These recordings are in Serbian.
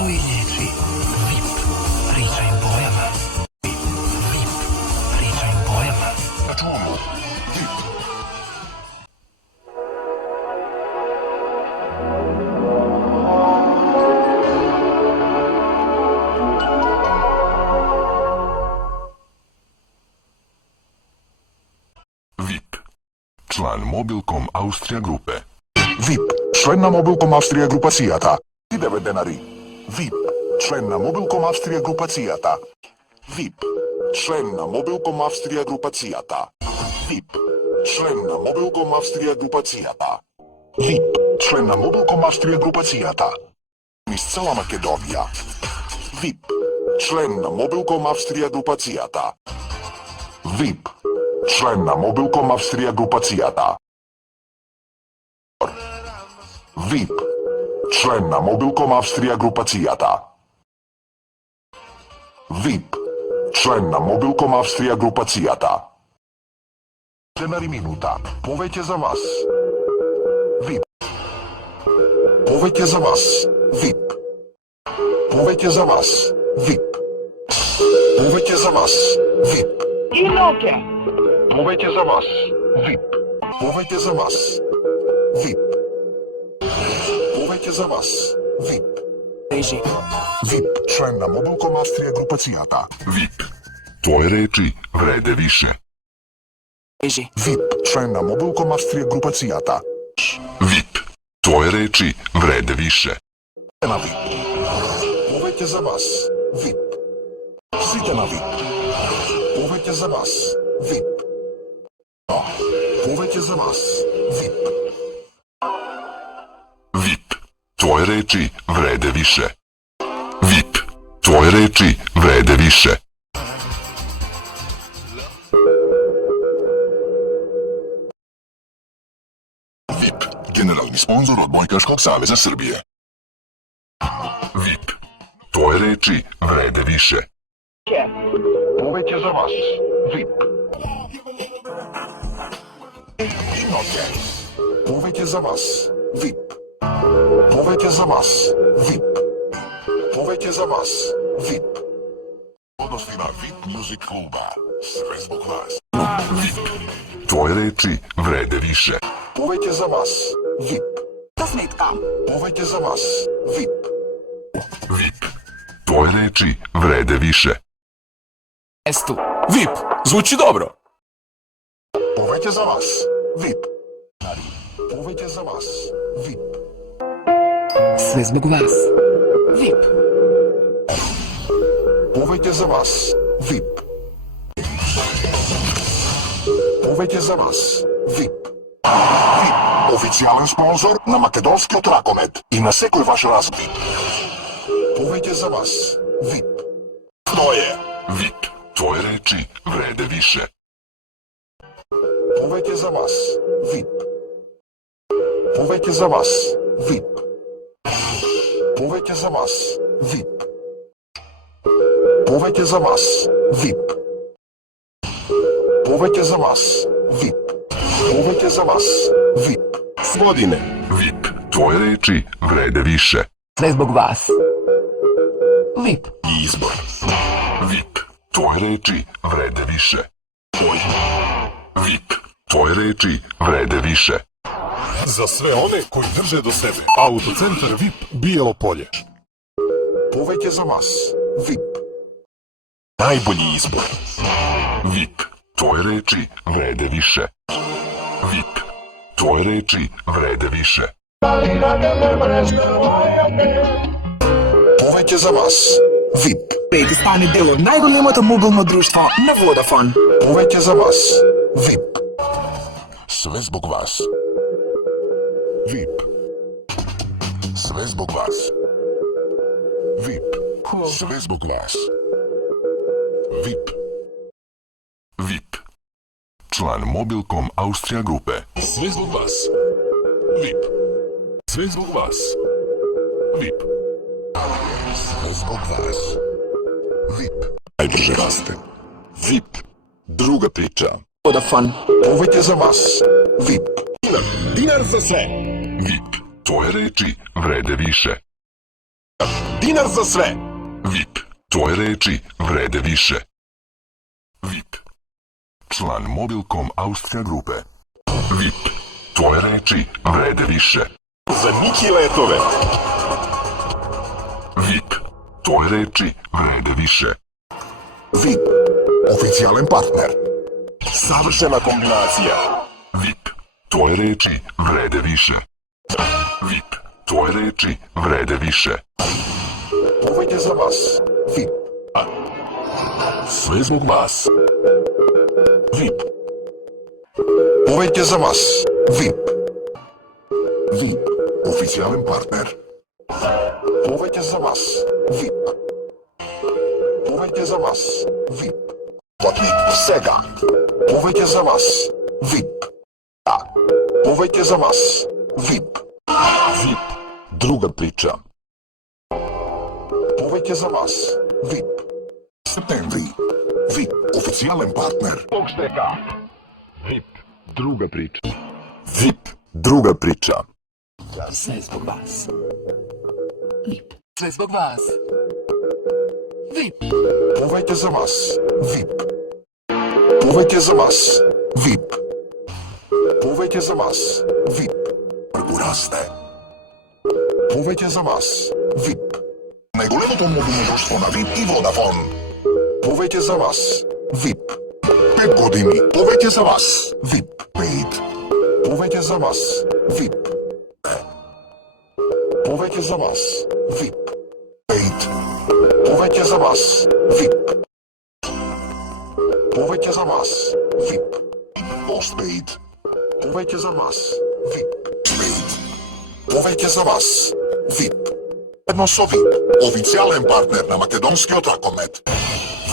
Malo i riječi. VIP. Priča im bojama. VIP. Priča im bojama. Računamo. VIP. VIP. Члан Мобилком Австрија групе. VIP. Член на Мобилком Австрија групацијата. 9 денари. VIP. Член на Мобилком Австрија групацијата. VIP. Член на Мобилком Австрија групацијата. VIP. Член на Мобилком Австрија групацијата. VIP. Член на Мобилком Австрија групацијата. Из цела Македонија. VIP. Член на Мобилком Австрија групацијата. VIP. Член на Мобилком Австрија групацијата. VIP. Член на Мобилком Австрија групацијата. VIP. Член на Мобилком Австрија групацијата. Денари минута. Повеќе за вас. VIP. Повеќе за вас. VIP. Повеќе за вас. VIP. Повеќе за вас. VIP. Повеќе за вас. VIP. Повеќе за вас. VIP. Повеќе за вас. VIP. VIP. Член на Мобилком Австрија групацијата. VIP. Твои речи вреде више. VIP. Член на Мобилком Австрија групацијата. VIP. Твои речи вреде више. На VIP. Повеќе за вас. VIP. Сите на VIP. Повеќе за вас. VIP. Повеќе за вас. VIP. VIP. Твои речи вреде више. VIP. Твои речи вреде више. VIP. Генерални спонзор од Бојкашког савеза Србија. VIP. Твои речи вреде више. Повеќе за вас. VIP. Повеќе за вас. VIP. Повеќе за вас. VIP. Повеќе за вас. VIP. Односи на VIP Music клуба. Све због вас. VIP. Твои речи вреде више. Повеќе за вас. VIP. Повеќе за вас. VIP. VIP. Твои речи вреде више. Место. VIP. Звучи добро. Повеќе за вас. VIP. Повеќе за вас. VIP. Sve zbog vas. VIP. Повеќе за вас. VIP. Повеќе за вас. VIP. VIP. Официјален спонзор на македонскиот ракомет и на секој ваш разбит. Повеќе за вас. VIP. Тоа е. VIP. Твои речи вреде више. Повеќе за вас. VIP. Повеќе за вас. VIP. Повеќе за вас. VIP. Повеќе за вас. VIP. Повеќе за вас. VIP. Повеќе за вас. VIP. Сводине. VIP. Твои речи вреде више. Sve zbog vas. VIP. Избор. VIP. Твои речи вреде више. VIP. Твои речи вреде више. За све one кои држе до себе. Аутоцентар VIP Биело поле. Повеќе за вас. VIP. Најбољи избор. VIP. Твои речи вреде више. VIP. Твои речи вреде више. Повеќе за вас. VIP. Пети стане дел од најголемото мобилно друштво на Водафон. Повеќе за вас. VIP. Све због вас. VIP. Све због вас. VIP. Све због вас. VIP. VIP. Члан Мобилком Австрија групе. Све због вас. VIP. Све због вас. VIP. Све због вас. VIP. Најбрже расте. VIP. Друга прича. Водафон. Повеќе за вас. VIP. Динар за све. VIP. Твои речи вреде више. динар за све. VIP. Tvoje reči vrede više. VIP. Član Mobilcom Austria grupe. VIP. Tvoje reči vrede više. За Ники летове. VIP. Tvoje reči vrede više. VIP. Официјален партнер. Савршена комбинација. VIP. Tvoje reči vrede više. VIP. Tvoje reči vrede više. Повеќе за вас. VIP. Све због вас. VIP. Повеќе за вас. VIP. VIP. Официјален партнер. Повеќе за вас. VIP. Повеќе за вас. VIP. Платник сега. Повеќе за вас. VIP. Повеќе за вас. VIP. VIP. Druga priča. Повеќе за вас. VIP. Септември. VIP. Официјален партнер. VIP. Druga priča. VIP. Druga priča. Sve zbog vas. VIP. Sve zbog vas. VIP. Повеќе за вас. VIP. Повеќе за вас. VIP. Повеќе за вас. VIP. Расте. Повеќе за вас. VIP. Најголемото мобилно друштво на VIP и Водафон. Повеќе за вас. VIP. 5 години. Повеќе за вас. VIP. Paid. Повеќе за вас. VIP. Повеќе за вас. VIP. Paid. Повеќе за вас. VIP. Повеќе за вас. VIP. Postpaid. Повеќе за вас. VIP. Paid. Повеќе за вас. VIP. Едно со VIP. Официјален партнер на македонскиот Ракомет.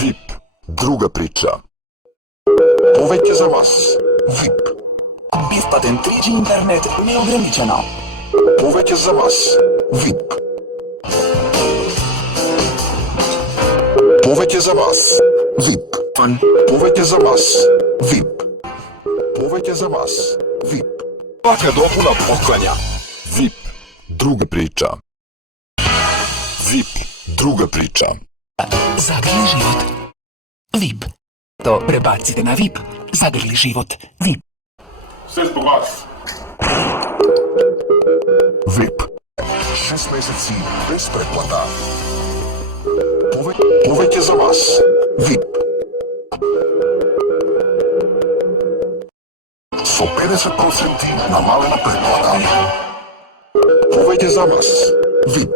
VIP. Druga priča. Повеќе за вас. VIP. Бесплатен 3G интернет неограничено. Повеќе за вас. VIP. Повеќе за вас. VIP. Повеќе за вас. VIP. Повеќе за вас. VIP. Пака допуна поклања. VIP. Druga priča. VIP. Druga priča. Zagrli život. VIP. To prebacite na VIP. Zagrli život. VIP. Све због вас. VIP. 6 месеци без претплата. Повеќе за вас. VIP. Со 50% намалена претплата. Повеќе за вас. VIP.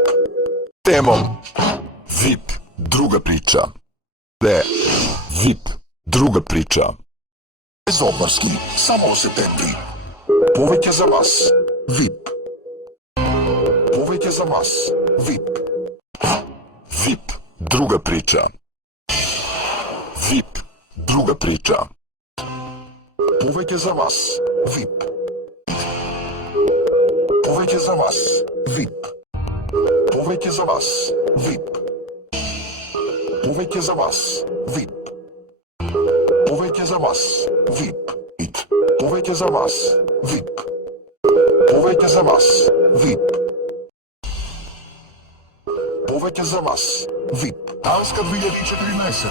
Temom. VIP. Druga priča. VIP. Druga priča. Без обврски, само во септември. Повеќе за вас. VIP. Повеќе за вас. VIP. VIP. Druga priča. VIP. Druga priča. Повеќе за вас. VIP. Повеќе за вас. VIP. Повеќе за вас. VIP. Повеќе за вас. VIP. Повеќе за вас. VIP. Повеќе за вас. VIP. Повеќе за вас. VIP. Повеќе за вас. VIP. Танска 2014.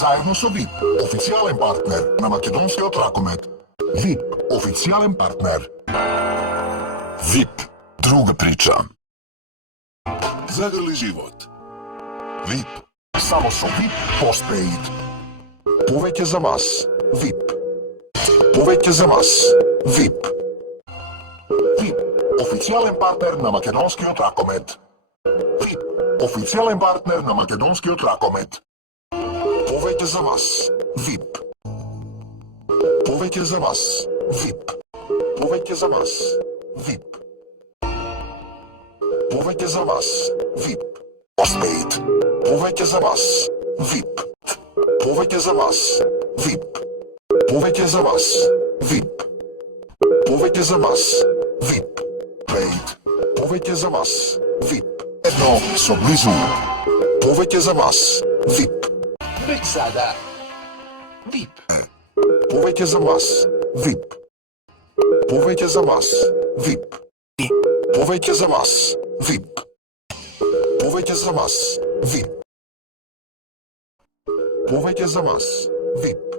Заедно со VIP. Официјален партнер на македонскиот Ракомет. VIP. Официјален партнер. VIP. Druga priča. Загрли живот. VIP. Само со VIP Postpaid. Повеќе за вас. VIP. Повеќе за вас. VIP. VIP. Официјален партнер на македонскиот Ракомет. VIP. Официјален партнер на македонскиот Ракомет. Повеќе за вас. VIP. Повеќе за вас. VIP. Повеќе за вас. VIP. Повеќе за вас. VIP. Postpaid. Повеќе за вас. VIP. Повеќе за вас. VIP. Повеќе за вас. VIP. Повеќе за вас. VIP. Paid. Повеќе за вас. VIP. Едно со близу. Повеќе за вас. VIP. Već sada. VIP. Повеќе за вас. VIP. Повеќе за вас. VIP. Повеќе за вас. VIP. Повеќе за вас. VIP. Повеќе за вас. VIP.